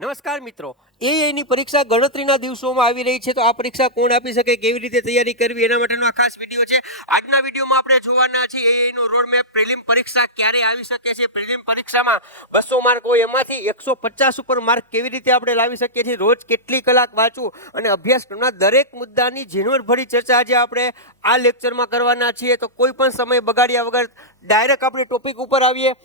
નમસ્કાર મિત્રો, એઆઈની પરીક્ષા ગણતરીના દિવસોમાં આવી રહી છે તો આ પરીક્ષા કોણ આપી શકે, કેવી રીતે તૈયારી કરવી, એના માટેનો આ ખાસ વિડીયો છે. આજના વિડીયોમાં આપણે જોવાના છીએ એઆઈનો રોડ મેપ. પ્રિલિમ પરીક્ષા ક્યારે આવી શકે છે, પ્રિલિમ પરીક્ષામાં 200 માર્ક હોય એમાંથી 150 ઉપર માર્ક કેવી રીતે આપણે લાવી શકીએ છીએ, રોજ કેટલી કલાક વાંચવું અને અભ્યાસક્રમના દરેક મુદ્દાની ઝીણવટભરી ચર્ચા આજે આપણે આ લેક્ચરમાં કરવાના છીએ. તો કોઈ પણ સમય બગાડ્યા વગર ડાયરેક્ટ આપણે ટોપિક ઉપર આવીએ.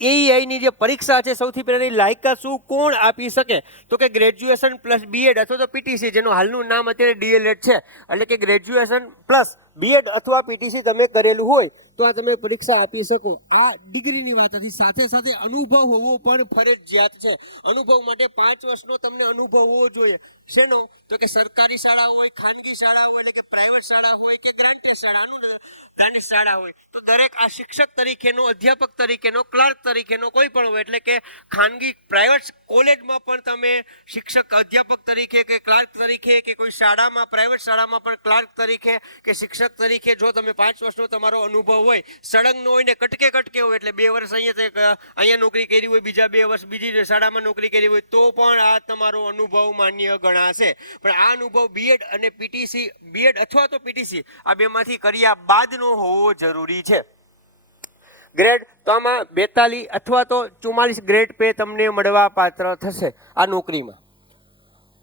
એઆઈની જે પરીક્ષા છે સૌથી પહેલાંની લાયકાત શું, કોણ આપી શકે, તો કે ગ્રેજ્યુએશન પ્લસ બીએડ અથવા તો પીટીસી, જેનું હાલનું નામ અત્યારે ડીએલએડ છે, એટલે કે ગ્રેજ્યુએશન પ્લસ બીએડ અથવા પીટીસી તમે કરેલું હોય તો આ તમે પરીક્ષા આપી શકો. આ ડિગ્રીની વાત હતી. સાથે સાથે અનુભવ હોવો પણ ફરજિયાત છે. અનુભવ માટે 5 વર્ષનો તમને અનુભવ હોવો જોઈએ. શેનો, તો કે સરકારી શાળા હોય, ખાનગી શાળા હોય, એટલે કે પ્રાઇવેટ શાળા હોય કે ગ્રાન્ટેડ શાળા હોય તો દરેક આ શિક્ષક તરીકેનો, અધ્યાપક તરીકેનો, ક્લાર્ક તરીકેનો કોઈ પણ હોય, એટલે કે ખાનગી પ્રાઇવેટ કોલેજમાં પણ તમે શિક્ષક અધ્યાપક તરીકે કે ક્લાર્ક તરીકે કે કોઈ શાળામાં પ્રાઇવેટ શાળામાં પણ ક્લાર્ક તરીકે કે શિક્ષક તરીકે જો તમે 5 વર્ષનો તમારો અનુભવ હોય, સળંગનો હોય ને કટકે હોય, એટલે 2 વર્ષ અહીંયા નોકરી કરી હોય, બીજા 2 વર્ષ બીજી શાળામાં નોકરી કરી હોય, તો પણ આ તમારો અનુભવ માન્ય ગણાશે. પણ આ અનુભવ બીએડ અને પીટીસી, બીએડ અથવા તો પીટીસી આ બેમાંથી કર્યા બાદનો હોવો જરૂરી છે. ગ્રેડ તો આમાં 42 અથવા તો 44 ગ્રેડ પે તમને મળવા પાત્ર થશે આ નોકરીમાં.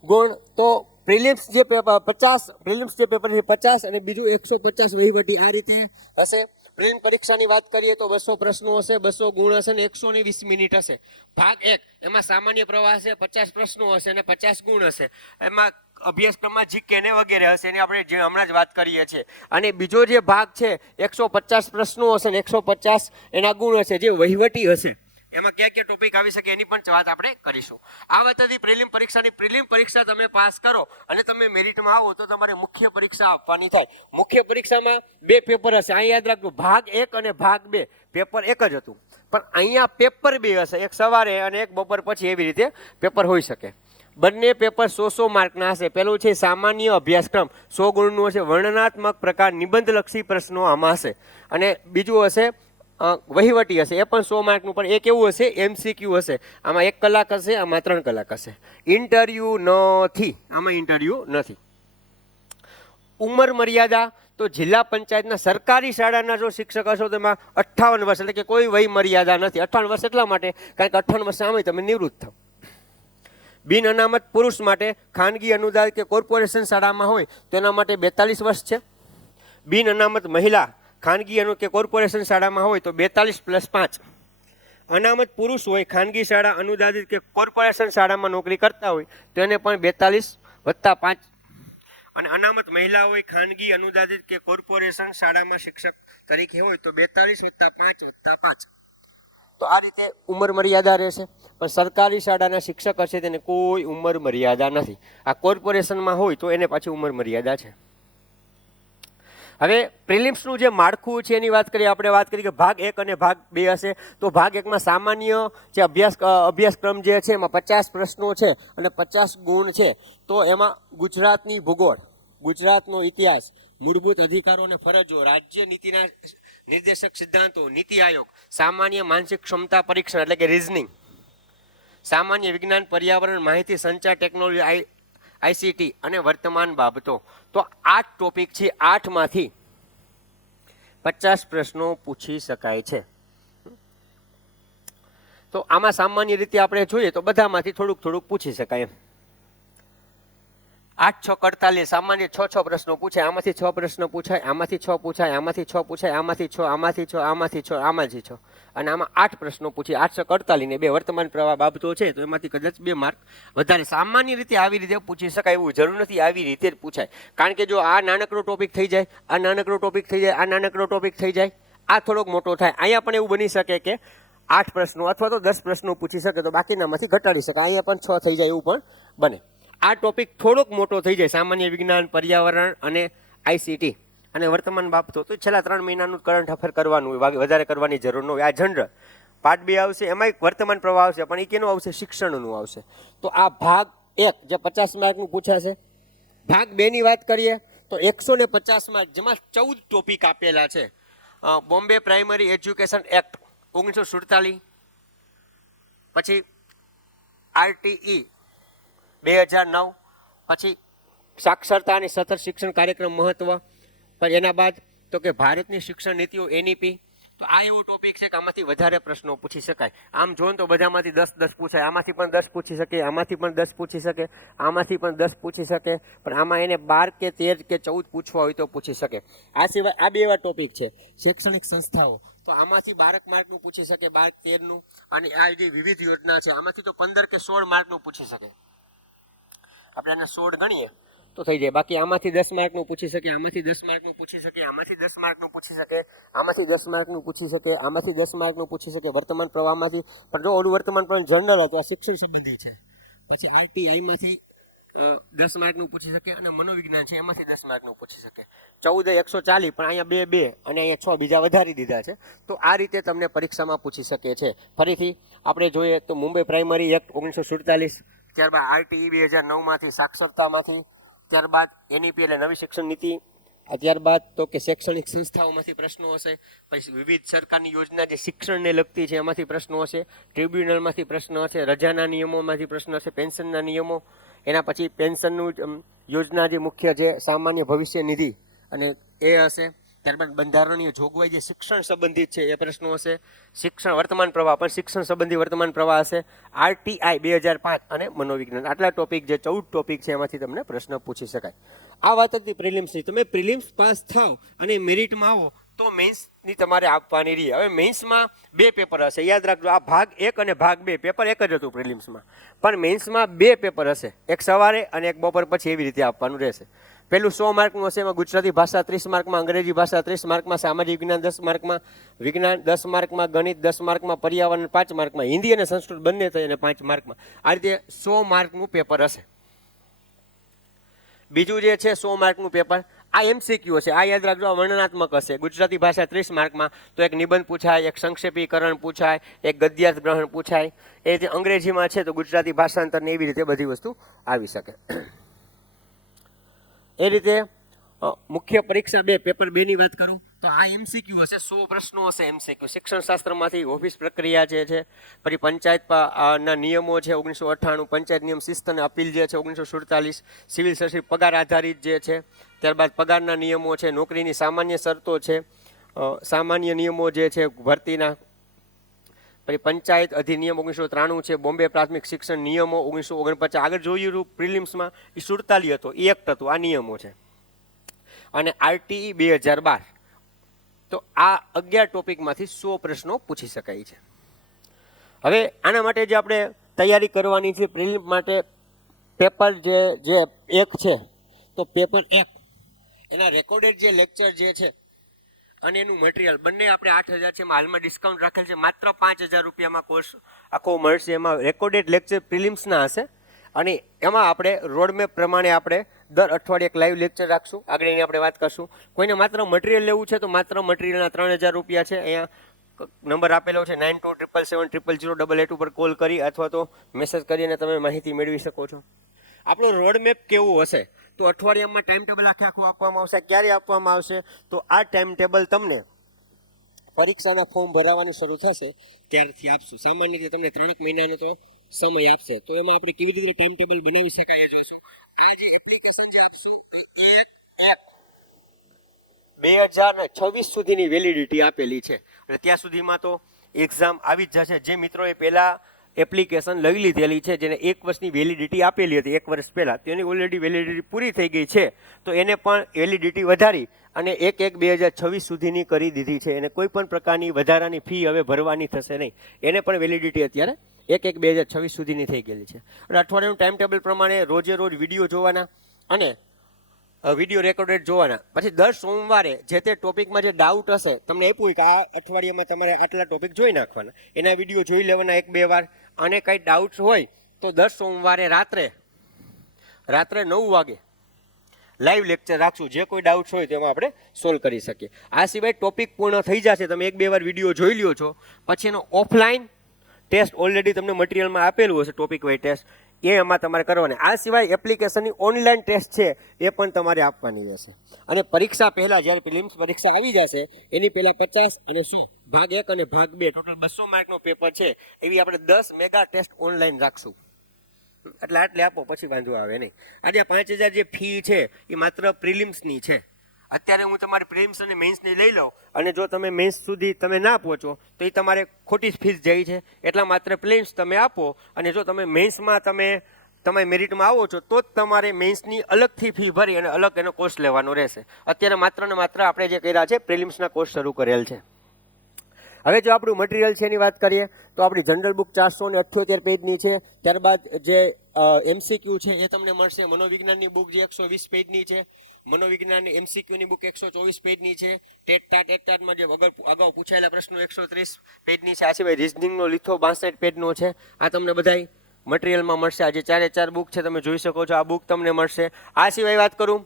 ગુણ તો પ્રિલિમ્સ જે પેપર 50, પ્રિલિમ્સ જે પેપર છે 50 અને બીજું 150 વહીવટી, આ રીતે હશે. પ્રિલિમ પરીક્ષાની વાત કરીએ તો 200 પ્રશ્નો હશે, 200 ગુણ હશે અને 120 મિનિટ હશે. ભાગ 1 એમાં સામાન્ય પ્રવાહ હશે, 50 પ્રશ્નો હશે અને 50 ગુણ હશે. એમાં અભ્યાસક્રમમાં જીકે ને વગેરે હશે, એની આપણે જે હમણાં જ વાત કરીએ છીએ. અને બીજો જે ભાગ છે 150 પ્રશ્નો હશે ને 150 એના ગુણ હશે, જે વહીવટી હશે. એમાં ક્યાં ક્યાં ટોપિક આવી શકે એની પણ વાત આપણે કરીશું. આ વાત હતી પ્રિલિમ પરીક્ષાની. પ્રિલિમ પરીક્ષા તમે પાસ કરો અને તમે મેરિટમાં આવો તો તમારે મુખ્ય પરીક્ષા આપવાની થાય. મુખ્ય પરીક્ષામાં 2 પેપર હશે. અહીં યાદ રાખજો, ભાગ 1 અને ભાગ 2 પેપર એક જ હતું, પણ અહીંયા પેપર 2 હશે, એક સવારે અને એક બપોર પછી, એવી રીતે પેપર હોઈ શકે. બંને પેપર 100 માર્કના હશે. પહેલું છે સામાન્ય અભ્યાસક્રમ, 100 ગુણનું હશે. વર્ણનાત્મક પ્રકાર, નિબંધલક્ષી પ્રશ્નો આમાં હશે. અને બીજું હશે વહીવટી હશે, એ પણ 100 માર્કનું, પણ એ કેવું હશે, એમસીક્યુ હશે. આમાં 1 કલાક હશે, આમાં 3 કલાક હશે. ઇન્ટરવ્યુ નથી, આમાં ઇન્ટરવ્યુ નથી. ઉંમર મર્યાદા તો જિલ્લા પંચાયતના સરકારી શાળાના જો શિક્ષક હશો તેમાં 58 વર્ષ, એટલે કે કોઈ વય મર્યાદા નથી. 58 વર્ષ એટલા માટે કારણ કે 58 વર્ષ સામે તમે નિવૃત્ત થાવ. બિન અનામત પુરુષ માટે ખાનગી અનુદાન કે કોર્પોરેશન શાળામાં હોય તો એના માટે 42 વર્ષ છે. બિન અનામત મહિલા ખાનગી કે કોર્પોરેશન શાળામાં હોય તો 42 + 5. અનામત પુરુષ હોય, ખાનગી શાળા, અનુદાનિત કે કોર્પોરેશન શાળામાં નોકરી કરતા હોય તો એને પણ 42 + 5. અને અનામત મહિલા હોય, ખાનગી, અનુદાનિત કે કોર્પોરેશન શાળામાં શિક્ષક તરીકે હોય તો 42 + 5 + 5. તો આ રીતે ઉંમર મર્યાદા રહેશે. પણ સરકારી શાળાના શિક્ષક હશે તેને કોઈ ઉંમર મર્યાદા નથી. આ કોર્પોરેશનમાં હોય તો એને પાછી ઉંમર મર્યાદા છે. હવે પ્રિલિમ્સનું જે માળખું છે એની વાત કરીએ. આપણે વાત કરી કે ભાગ 1 અને ભાગ 2 હશે. તો ભાગ 1માં સામાન્ય જે અભ્યાસક્રમ જે છે એમાં 50 પ્રશ્નો છે અને 50 ગુણ છે. તો એમાં ગુજરાતની ભૂગોળ, ગુજરાતનો ઇતિહાસ, મૂળભૂત અધિકારો અને ફરજો, રાજ્ય નીતિના નિર્દેશક સિદ્ધાંતો, નીતિ આયોગ, સામાન્ય માનસિક ક્ષમતા પરીક્ષણ એટલે કે રીઝનિંગ, સામાન્ય વિજ્ઞાન, પર્યાવરણ, માહિતી સંચાર ટેકનોલોજી, આઈસીટી અને વર્તમાન બાબતો. તો 8 ટોપિક છે. 8માંથી 50 પ્રશ્નો પૂછી શકાય છે. તો આમાં સામાન્ય રીતે આપણે જોઈએ તો બધામાંથી થોડુંક પૂછી શકાય એમ. 8 × 6 = 48. સામાન્ય 6 પ્રશ્નો પૂછાય. આમાંથી 6 પ્રશ્નો પૂછાય, આમાંથી 6 પૂછાય, આમાંથી 6 પૂછાય, આમાંથી 6, આમાંથી 6, આમાંથી 6, આમાંથી 6, અને આમાં 8 પ્રશ્નો પૂછાય. 8 × 6 = 48 ને 2 વર્તમાન પ્રવાહ બાબતો છે તો એમાંથી કદાચ 2 માર્ક વધારે. સામાન્ય રીતે આવી રીતે પૂછી શકાય એવું જરૂર નથી, આવી રીતે જ પૂછાય. કારણ કે જો આ નાનકડો ટોપિક થઈ જાય, આ નાનકડો ટોપિક થઈ જાય, આ નાનકડો ટોપિક થઈ જાય, આ થોડોક મોટો થાય, અહીંયા પણ એવું બની શકે કે 8 પ્રશ્નો અથવા તો 10 પ્રશ્નો પૂછી શકે તો બાકીનામાંથી ઘટાડી શકે. અહીંયા પણ 6 થઈ જાય એવું પણ બને. આ ટોપિક થોડોક મોટો થઈ જાય, સામાન્ય વિજ્ઞાન, પર્યાવરણ અને આઈસીટી અને વર્તમાન બાબતો, તો છેલ્લા 3 મહિનાનું કરંટ અફેર કરવાનું હોય, વધારે કરવાની જરૂર ન હોય. આ જનરલ પાર્ટ 2 આવશે, એમાં એક વર્તમાન પ્રવાહ આવશે, પણ એ કેનું આવશે, શિક્ષણનું આવશે. તો આ ભાગ 1 જે 50 માર્કનું પૂછાશે. ભાગ 2 ની વાત કરીએ તો 150 માર્ક, જેમાં 14 ટોપિક આપેલા છે. બોમ્બે પ્રાઇમરી એજ્યુકેશન એક્ટ 1947, પછી આરટીઈ 2009, પછી સાક્ષરતા અને સતત શિક્ષણ કાર્યક્રમ મહત્વ, પણ એના બાદ તો કે ભારતની શિક્ષણ નીતિઓ NEP. તો આ એવો ટોપિક છે કે આમાંથી વધારે પ્રશ્નો પૂછી શકાય. આમ જોન તો બધામાંથી 10 પૂછાય, આમાંથી પણ 10 પૂછી શકે, આમાંથી પણ 10 પૂછી શકે, આમાંથી પણ 10 પૂછી શકે, પણ આમાં એને 12 કે 13 કે 14 પૂછવા હોય તો પૂછી શકે. આ સિવાય આ બે એવા ટોપિક છે. શૈક્ષણિક સંસ્થાઓ, તો આમાંથી 12 માર્કનું પૂછી શકે, 12-13નું. અને આ જે વિવિધ યોજના છે આમાંથી તો 15 કે 16 માર્કનું પૂછી શકે. આપણે આને 16 ગણીએ તો થઈ જાય. બાકી આમાંથી 10 માર્કનું પૂછી શકે, આમાંથી 10 માર્કનું પૂછી શકે, આમાંથી 10 માર્કનું પૂછી શકે, આમાંથી 10 માર્કનું પૂછી શકે, આમાંથી 10 માર્કનું પૂછી શકે, વર્તમાન પ્રવાહમાંથી. પણ જો ઓલું વર્તમાન પ્રવાહ જનરલ હતું, આ શિક્ષણ સંબંધી છે. પછી RTIમાંથી 10 માર્કનું પૂછી શકે, અને મનોવિજ્ઞાન છે એમાંથી 10 માર્કનું પૂછી શકે. 14 140, પણ અહીંયા 2 અને અહીંયા 6 બીજા વધારી દીધા છે. તો આ રીતે તમને પરીક્ષામાં પૂછી શકે છે. ફરીથી આપણે જોઈએ તો મુંબઈ પ્રાઇમરી એક્ટ 1947, ત્યારબાદ RTE 2009માંથી, સાક્ષરતામાંથી, ત્યારબાદ NEP એટલે નવી શિક્ષણ નીતિ, ત્યારબાદ તો કે શૈક્ષણિક સંસ્થાઓમાંથી પ્રશ્નો હશે, પછી વિવિધ સરકારની યોજના જે શિક્ષણને લગતી છે એમાંથી પ્રશ્નો હશે, ટ્રિબ્યુનલમાંથી પ્રશ્નો હશે, રજાના નિયમોમાંથી પ્રશ્ન હશે, પેન્શનના નિયમો, એના પછી પેન્શનનું યોજના જે મુખ્ય છે સામાન્ય ભવિષ્ય નિધિ અને એ હશે. ત્યારબાદ બંધારણીય જોગવાઈ જે શિક્ષણ સંબંધિત છે એ પ્રશ્નો હશે. શિક્ષણ વર્તમાન પ્રવાહ પણ શિક્ષણ સંબંધી વર્તમાન પ્રવાહ હશે. RTI 2005 અને મનોવિજ્ઞાન. આટલા ટોપિક જે 14 ટોપિક છે એમાંથી તમને પ્રશ્ન પૂછી શકાય. આ વાત હતી પ્રિલિમ્સની. તમે પ્રિલિમ્સ પાસ થાવ અને મેરિટમાં આવો તો મેન્સની તમારે આપવાની રહી. હવે મેન્સમાં 2 પેપર હશે, યાદ રાખજો. આ ભાગ 1 અને ભાગ 2 પેપર એક જ હતું પ્રિલિમ્સમાં, પણ મેન્સમાં 2 પેપર હશે, એક સવારે અને એક બપોર પછી, એવી રીતે આપવાનું રહેશે. પહેલું 100 માર્કનું હશે, એમાં ગુજરાતી ભાષા 30 માર્કમાં, અંગ્રેજી ભાષા 30 માર્કમાં, સામાજિક વિજ્ઞાન 10 માર્કમાં, વિજ્ઞાન 10 માર્કમાં, ગણિત 10 માર્કમાં, પર્યાવરણ 5 માર્કમાં, હિન્દી અને સંસ્કૃત બંને થઈ અને 5 માર્કમાં. આ રીતે 100 માર્કનું પેપર હશે. બીજું જે છે 100 માર્કનું પેપર, આ MCQ હશે. આ યાદ રાખજો, આ વર્ણનાત્મક હશે. ગુજરાતી ભાષા 30 માર્કમાં, તો એક નિબંધ પૂછાય, એક સંક્ષેપીકરણ પૂછાય, એક ગદ્યાર્થ ગ્રહણ પૂછાય. એ રીતે અંગ્રેજીમાં છે તો ગુજરાતી ભાષાંતર ને એવી રીતે બધી વસ્તુ આવી શકે. એ રીતે મુખ્ય પરીક્ષા 2, પેપર 2 ની વાત કરું તો આ MCQ હશે, 100 પ્રશ્નો હશે MCQ. શિક્ષણ શાસ્ત્રમાંથી ઓફિસ પ્રક્રિયા જે છે, પછી પંચાયત ના નિયમો છે 1998, પંચાયત નિયમ શિસ્ત અને અપીલ જે છે 1947, સિવિલ સર્વિસ પગાર આધારિત જે છે, ત્યારબાદ પગારના નિયમો છે, નોકરીની સામાન્ય શરતો છે, સામાન્ય નિયમો જે છે ભરતીના, પછી પંચાયત અધિનિયમ 1993 છે, બોમ્બે પ્રાથમિક શિક્ષણ નિયમો 1949. આગળ જોયું પ્રિલિમ્સમાં એ 47 હતો, એ એક્ટ હતું, આ નિયમો છે. અને RTE 2012. તો આ 11 ટોપિકમાંથી 100 પ્રશ્નો પૂછી શકાય છે. હવે આના માટે જે આપણે તૈયારી કરવાની છે પ્રિલિમ માટે, પેપર જે 1 છે, તો પેપર 1 એના રેકોર્ડેડ જે લેક્ચર જે છે અને એનું મટીરિયલ બંને આપણે 8,000 છે, એમાં હાલમાં ડિસ્કાઉન્ટ રાખેલ છે. માત્ર 5,000 રૂપિયામાં કોર્સ આખો મળશે. એમાં રેકોર્ડેડ લેક્ચર પ્રિલિમ્સના હશે, અને એમાં આપણે રોડમેપ પ્રમાણે આપણે દર અઠવાડિયે એક લાઈવ લેક્ચર રાખશું. આગળ એની આપણે વાત કરશું. કોઈને માત્ર મટીરિયલ લેવું છે તો માત્ર મટીરિયલના 3,000 રૂપિયા છે. અહીંયા નંબર આપેલો છે 9277700088 ઉપર કોલ કરી અથવા તો મેસેજ કરીને તમે માહિતી મેળવી શકો છો. આપણો રોડમેપ કેવું હશે તો અઠવાડિયામાં ટાઈમ ટેબલ આખું આપવામાં આવશે. ક્યારે આપવામાં આવશે તો આ ટાઈમ ટેબલ તમને પરીક્ષાના ફોર્મ ભરાવાનું શરૂ થશે ત્યારથી આપશું. સામાન્ય રીતે તમને 3 મહિનાનો તો સમય આપશે. તો એમાં આપણે કેવી રીતે ટાઈમ ટેબલ બનાવી શકાય એ જોઈશું. આ જે એપ્લિકેશન જે આપશું એક એપ 2026 સુધીની વેલિડિટી આપેલી છે, એટલે ત્યાં સુધીમાં તો એક્ઝામ આવી જ જશે. જે મિત્રોએ પહેલાં એપ્લિકેશન લઈ લીધેલી છે, જેને 1 વર્ષની વેલિડિટી આપેલી હતી 1 વર્ષ પહેલાં, તેની ઓલરેડી વેલિડિટી પૂરી થઈ ગઈ છે, તો એને પણ વેલિડિટી વધારી અને 1/1/2026 સુધીની કરી દીધી છે. એને કોઈ પણ પ્રકારની વધારાની ફી હવે ભરવાની થશે નહીં. એને પણ વેલિડિટી અત્યારે 1/1/2026 સુધીની થઈ ગયેલી છે. અને અઠવાડિયાનું ટાઈમ ટેબલ પ્રમાણે રોજે રોજ વિડીયો જોવાના અને વિડીયો રેકોર્ડેડ જોવાના. પછી દર સોમવારે જે તે ટોપિકમાં જે ડાઉટ હશે, તમને આપ્યું કે આ અઠવાડિયામાં તમારે આટલા ટોપિક જોઈ નાખવાના, એના વિડીયો જોઈ લેવાના 1-2 વાર. અને કંઈ ડાઉટ્સ હોય તો દર સોમવારે રાત્રે 9 વાગે લાઈવ લેક્ચર રાખશું. જે કોઈ ડાઉટ્સ હોય તેમાં આપણે સોલ્વ કરી શકીએ. આ સિવાય ટોપિક પૂર્ણ થઈ જશે, તમે 1-2 વાર વિડીયો જોઈ લ્યો છો, પછી એનો ઓફલાઈન ટેસ્ટ ઓલરેડી તમને મટીરિયલમાં આપેલું હશે, ટોપિક વાઇઝ ટેસ્ટ, એ એમાં તમારે કરવાની. આ સિવાય એપ્લિકેશનની ઓનલાઈન ટેસ્ટ છે એ પણ તમારે આપવાની રહેશે. અને પરીક્ષા પહેલાં જ્યારે પ્રિલિમ્સ પરીક્ષા આવી જશે એની પહેલાં 50 અને 100 ભાગ 1 અને ભાગ 2 ટોટલ 200 માર્કનો પેપર છે, એવી આપણે 10 મેગા ટેસ્ટ ઓનલાઈન રાખશું. એટલે આટલે આપો, પછી વાંધો આવે નહીં. આજે 5,000 જે ફી છે એ માત્ર પ્રિલિમ્સની છે. અત્યારે હું તમારી પ્રિલિમ્સ અને મેન્સની લઈ લઉં અને જો તમે મેન્સ સુધી તમે ના પહોંચો તો એ તમારે ખોટી ફીસ જાય છે. એટલા માત્ર પ્રિલિમ્સ તમે આપો અને જો તમે મેન્સમાં તમે મેરિટમાં આવો છો તો જ તમારે મેન્સની અલગથી ફી ભરી અને અલગ એનો કોર્સ લેવાનો રહેશે. અત્યારે માત્ર ને માત્ર આપણે જે કર્યા છે પ્રિલિમ્સના કોર્સ શરૂ કરેલ છે. હવે જો આપણું મટીરિયલ છે એની વાત કરીએ તો આપણી જનરલ બુક 478 પેજની છે. ત્યારબાદ જે MCQ છે એ તમને મળશે. મનોવિજ્ઞાનની બુક જે 120 પેજની છે, મનોવિજ્ઞાનની MCQની બુક 124 પેજની છે. ટેટમાં જે અગાઉ પૂછાયેલા પ્રશ્નો 130 પેજની છે. આ સિવાય રિઝનિંગનો લીથો 62 પેજનો છે. આ તમને બધાય મટીરિયલમાં મળશે. આ જે 4 બુક છે તમે જોઈ શકો છો, આ બુક તમને મળશે. આ સિવાય વાત કરું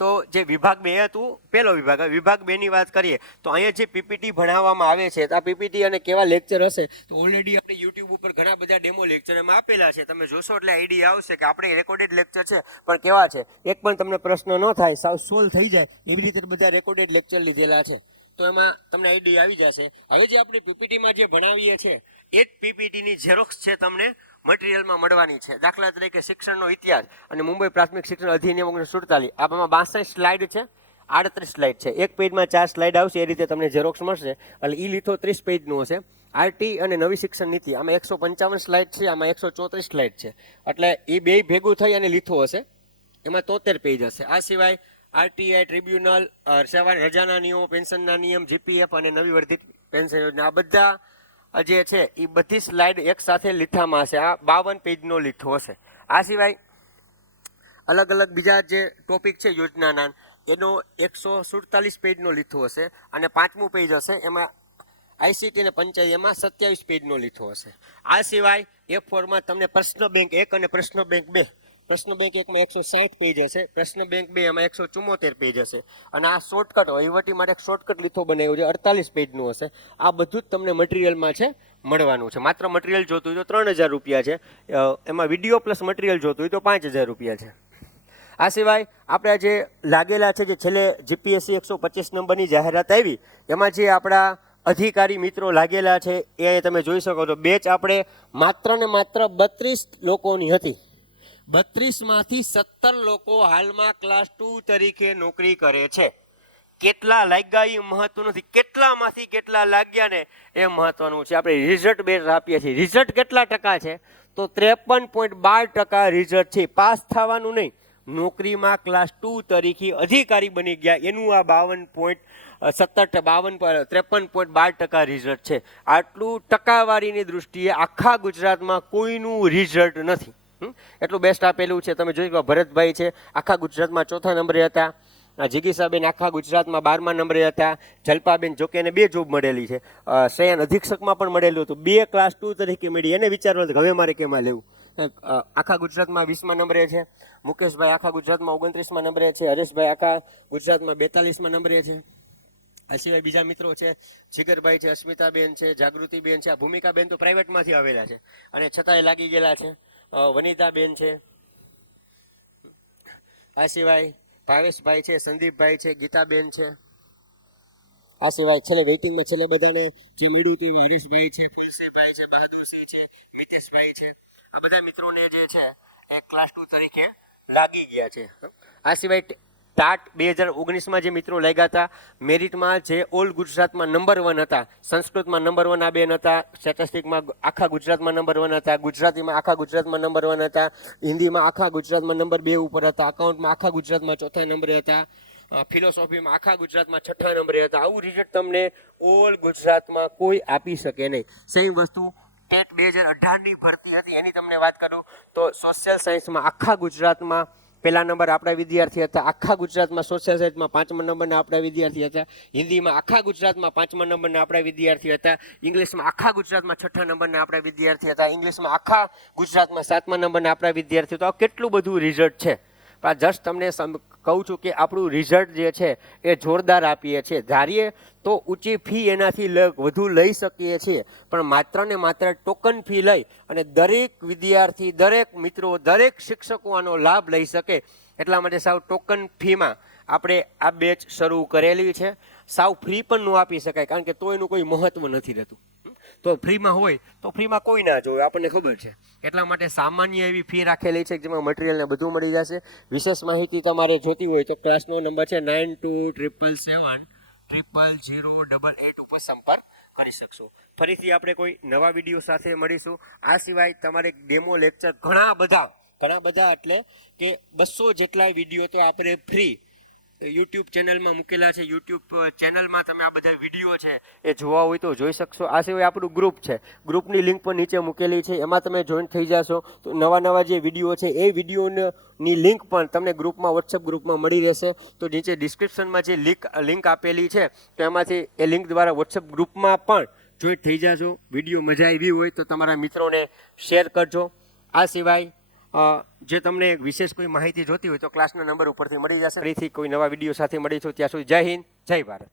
તો જે વિભાગ 2 હતું, પહેલો વિભાગ 2 ની વાત કરીએ તો અહીંયા જે PPT ભણાવવામાં આવે છે, તો આ PPT અને કેવા લેક્ચર હશે તો ઓલરેડી આપણે YouTube ઉપર ઘણા બધા ડેમો લેક્ચર એમાં આપેલા છે. તમે જોશો એટલે આઈડિયા આવશે કે આપણે રેકોર્ડેડ લેક્ચર છે પણ કેવા છે, એક પણ તમને પ્રશ્ન ન થાય, સાવ સોલ્વ થઈ જાય એવી રીતે બધા રેકોર્ડેડ લેક્ચર લીધેલા છે. તો એમાં તમને આઈડિયા આવી જશે. હવે જે આપણે PPTમાં જે ભણાવીએ છીએ એ જ PPTની ઝેરોક્સ છે તમને મટીરિયલમાં મળવાની છે. દાખલા તરીકે શિક્ષણનો ઇતિહાસ અને મુંબઈ પ્રાથમિક શિક્ષણ અધિનિયમ 1947, આમાં 62 સ્લાઇડ છે, 38 સ્લાઇડ છે. એક પેજમાં 4 સ્લાઇડ આવશે, એ રીતે તમને ઝેરોક્સ મળશે. એટલે એ લીથો 30 પેજનું હશે. RT અને નવી શિક્ષણ નીતિ, આમાં 155 સ્લાઇડ છે, આમાં 134 સ્લાઇડ છે. એટલે એ બે ભેગું થઈ અને લીથો હશે, એમાં 73 પેજ હશે. આ સિવાય RTI ટ્રિબ્યુનલ, રજાના નિયમો, પેન્શનના નિયમ, GPF અને નવી વર્ધિત પેન્શન યોજના, આ બધા જે છે એ બધી સ્લાઇડ એક સાથે લીથામાં હશે. આ 52 પેજનો લીથો હશે. આ સિવાય અલગ અલગ બીજા જે ટોપિક છે યોજનાના, એનો 147 પેજનો લીથો હશે. અને 5મું પેજ હશે એમાં ICT અને પંચાયત, એમાં 27 પેજનો લીથો હશે. આ સિવાય A4માં તમને પ્રશ્ન બેંક 1 અને પ્રશ્ન બેંક 2, પ્રશ્ન બેંક 1માં 160 પેજ હશે, પ્રશ્ન બેંક 2 એમાં 174 પેજ હશે. અને આ શોર્ટકટ વહીવટી માટે એક શોર્ટકટ લીથો બનાવ્યો છે, 48 પેજનું હશે. આ બધું જ તમને મટીરિયલમાં છે મળવાનું છે. માત્ર મટીરિયલ જોતું હોય તો 3,000 રૂપિયા છે. એમાં વિડીયો પ્લસ મટીરિયલ જોતું હોય તો 5,000 રૂપિયા છે. આ સિવાય આપણે જે લાગેલા છે, જે છેલ્લે GPSC 125 નંબરની જાહેરાત આવી એમાં જે આપણા અધિકારી મિત્રો લાગેલા છે એ તમે જોઈ શકો છો. બેચ આપણે માત્ર ને માત્ર 32 લોકોની હતી. 32માંથી 17 લોકો હાલમાં ક્લાસ 2 તરીકે નોકરી કરે છે. કેટલા લાગ્યા એ મહત્વનું નથી, કેટલામાંથી કેટલા લાગ્યા ને એ મહત્વનું છે. આપણે રિઝલ્ટ બેઝ આપીએ છીએ. રિઝલ્ટ કેટલા ટકા છે તો 53.12% રિઝલ્ટ છે. પાસ થવાનું નહીં, નોકરીમાં ક્લાસ 2 તરીકે અધિકારી બની ગયા એનું આ 53.12% રિઝલ્ટ છે. આટલું ટકાવારીની દૃષ્ટિએ આખા ગુજરાતમાં કોઈનું રિઝલ્ટ નથી. એટલું બેસ્ટ આપેલું છે. તમે જોઈ ભરતભાઈ છે, આખા ગુજરાતમાં 4થા નંબરે હતા. જિગીસાબેન આખા ગુજરાતમાં 12મા નંબરે હતા. જલ્પાબેન જોકે એને 2 જોબ મળેલી છે. શયન અધિક્ષકમાં પણ મળેલું હતું, 2 ક્લાસ 2 તરીકે મળી. એને વિચારવાનું હવે મારે કેમાં લેવું. આખા ગુજરાતમાં 20મા નંબરે છે. મુકેશભાઈ આખા ગુજરાતમાં 29મા નંબરે છે. હરેશભાઈ આખા ગુજરાતમાં 42મા નંબરે છે. આ સિવાય બીજા મિત્રો છે, જીગરભાઈ છે, અસ્મિતાબેન છે, જાગૃતિબેન છે. આ ભૂમિકાબેન તો પ્રાઇવેટમાંથી આવેલા છે અને છતાંય લાગી ગયેલા છે. વનિતાબેન છે. આ સિવાય ભાવેશભાઈ છે, સંદીપભાઈ છે, ગીતાબેન છે. આ સિવાય છેલ્લે વેઇટિંગમાં છેલ્લે બધાને જે મળ્યું હતું હરીશભાઈ છે, તુલસીભાઈ છે, બહાદુરસિંહ છે, મિતેશભાઈ છે. આ બધા મિત્રોને જે છે એ ક્લાસ 2 તરીકે લાગી ગયા છે. આ સિવાય ટાટ 2019માં જે મિત્રો લાગ્યા હતા મેરિટમાં, જે ઓલ ગુજરાતમાં નંબર 1 હતા, સંસ્કૃતમાં નંબર 1 આ બેન હતા, સ્ટેટિસ્ટિકમાં આખા ગુજરાતમાં નંબર 1 હતા, ગુજરાતીમાં આખા ગુજરાતમાં નંબર 1 હતા, હિન્દીમાં આખા ગુજરાતમાં નંબર 2 ઉપર હતા, અકાઉન્ટમાં આખા ગુજરાતમાં 4થા નંબરે હતા, ફિલોસોફીમાં આખા ગુજરાતમાં 6થા નંબરે હતા. આવું રિઝલ્ટ તમને ઓલ ગુજરાતમાં કોઈ આપી શકે નહીં. સેમ વસ્તુ ટેટ 2018ની ભરતી હતી એની તમને વાત કરું તો સોશિયલ સાયન્સમાં આખા ગુજરાતમાં પહેલા નંબર આપણા વિદ્યાર્થી હતા, આખા ગુજરાતમાં સોશિયલ સાયન્સમાં 5મા નંબરના આપણા વિદ્યાર્થી હતા, હિન્દીમાં આખા ગુજરાતમાં 5મા નંબરના આપણા વિદ્યાર્થી હતા, ઇંગ્લિશમાં આખા ગુજરાતમાં 6થા નંબરના આપણા વિદ્યાર્થી હતા, ઇંગ્લિશમાં આખા ગુજરાતમાં 7મા નંબરના આપણા વિદ્યાર્થી. તો આ કેટલું બધું રિઝલ્ટ છે. પણ જસ્ટ તમને કહું છું કે આપણું રિઝલ્ટ જે છે એ જોરદાર આપીએ છીએ. ધારીએ તો ઊંચી ફી એનાથી વધુ લઈ શકીએ છીએ, પણ માત્ર ને માત્ર ટોકન ફી લઈ અને દરેક વિદ્યાર્થી, દરેક મિત્રો, દરેક શિક્ષકો આનો લાભ લઈ શકે એટલા માટે સાવ ટોકન ફીમાં આપણે આ બેચ શરૂ કરેલી છે. સાવ ફ્રી પણ ન આપી શકાય કારણ કે તો એનું કોઈ મહત્વ નથી રહેતું. તો ફ્રીમાં હોય તો ફ્રીમાં કોઈ ના જોવે, આપણને ખબર છે. એટલા માટે સામાન્ય એવી ફી રાખેલી છે જેમાં મટીરિયલ ને બધું મળી જશે. વિશેષ માહિતી તમારે જોતી હોય તો ક્લાસનો નંબર છે 9277700888 ઉપર સંપર્ક કરી શકશો. ફરીથી આપણે કોઈ નવા વિડીયો સાથે મળીશું. આ સિવાય તમારે ડેમો લેક્ચર ઘણા બધા એટલે કે 200 જેટલા વિડીયો તો આપણે ફ્રી યુટ્યુબ ચેનલમાં મૂકેલા છે. યુટ્યુબ ચેનલમાં તમે આ બધા વિડીયો છે એ જોવા હોય તો જોઈ શકશો. આ સિવાય આપણું ગ્રુપ છે, ગ્રુપની લિંક પણ નીચે મૂકેલી છે, એમાં તમે જોઈન થઈ જશો તો નવા જે વિડીયો છે એ વિડીયોની લિંક પણ તમને ગ્રુપમાં વોટ્સએપ ગ્રુપમાં મળી રહેશે. તો નીચે ડિસ્ક્રિપ્શનમાં જે લિંક આપેલી છે તો એમાંથી એ લિંક દ્વારા વોટ્સએપ ગ્રુપમાં પણ જોઈન થઈ જશો. વિડીયો મજા આવી હોય તો તમારા મિત્રોને શેર કરજો. આ સિવાય જે તમને વિશેષ કોઈ માહિતી જોતી હોય તો ક્લાસના નંબર ઉપરથી મળી જશે. ફરીથી કોઈ નવા વિડીયો સાથે મળીશું. ત્યાં સુધી જય હિન્દ, જય ભારત.